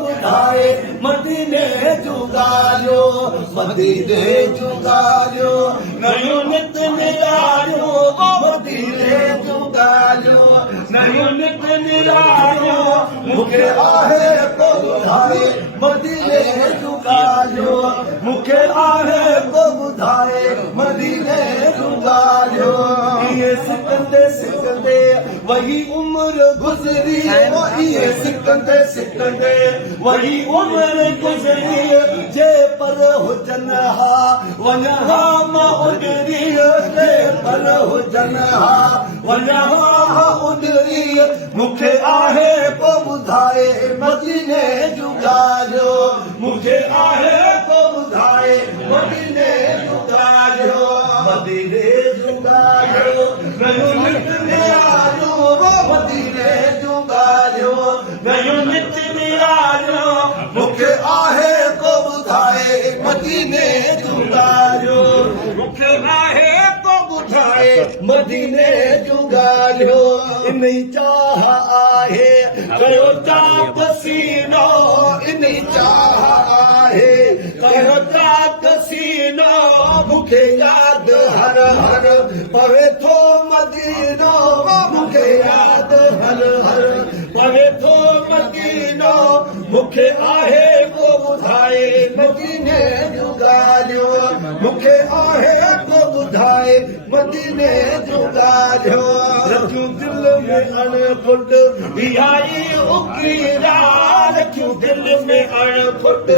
बुधाए मदीने जुगारियो मदीने जुगारियो नयो नित निरारियो मदीने जुगारियो नयो नित निरारियो मुखे आहे को बुधाए मदीने जुगारियो मुखे आहे को बुधाए मदीने जुगारियो ये सिकंदे सिकंदे वही उम्र गुजरी ये सिकंदे सिकंदे वही उम्र गुजरी जे पर हुजन हा वनहा मां उडरी जे पर हुजन हा वनहा उडरी मुखे आहे को बुधाए मदीने जुगारियो मुखे आहे को बुधाए मदीने जुगारियो मदीने जुगारियो नयो नित निरारियो मदीने जुगारियो नयो नित निरारियो मुखे आहे को बुधाए मदीने जुगारियो मुखे आहे को बुधाए मदीने जुगारियो इन्ही चाह आहे कयो चाप सीनो इन्ही चाह आहे कयो चाप सीनो मुखे याद हर हर पवे थो मदीनो मुखे याद हर हर पवे थो मदीनो मुखे आहे को बुधाए मदीने जुगारियो मुखे आहे को बुधाए मदीने जुगारियो रखियो दिल में अणफुट इहाई उकीरा रखियो दिल में अणफुट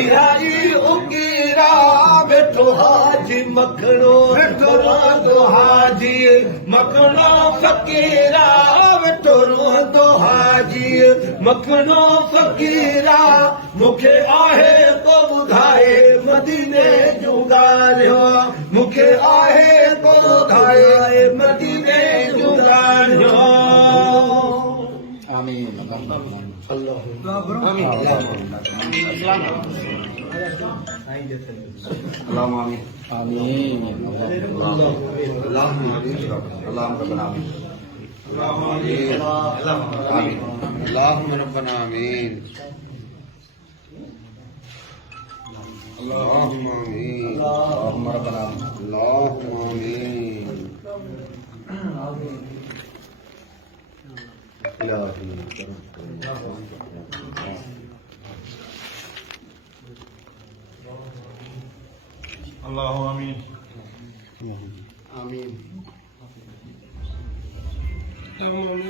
इहाई उकीरा वेठो हाजी मखणो वेठो रोंदो हाजी मखणो फकीरा वेठो रोंदो हाजी मखणो फकीरा मुखे आहे को बुधाए मदीने जुगारियो मुखे आहे को बुधाए मदीने जुगारियो आमीन आमीन Allahu amin. आमीन Amin.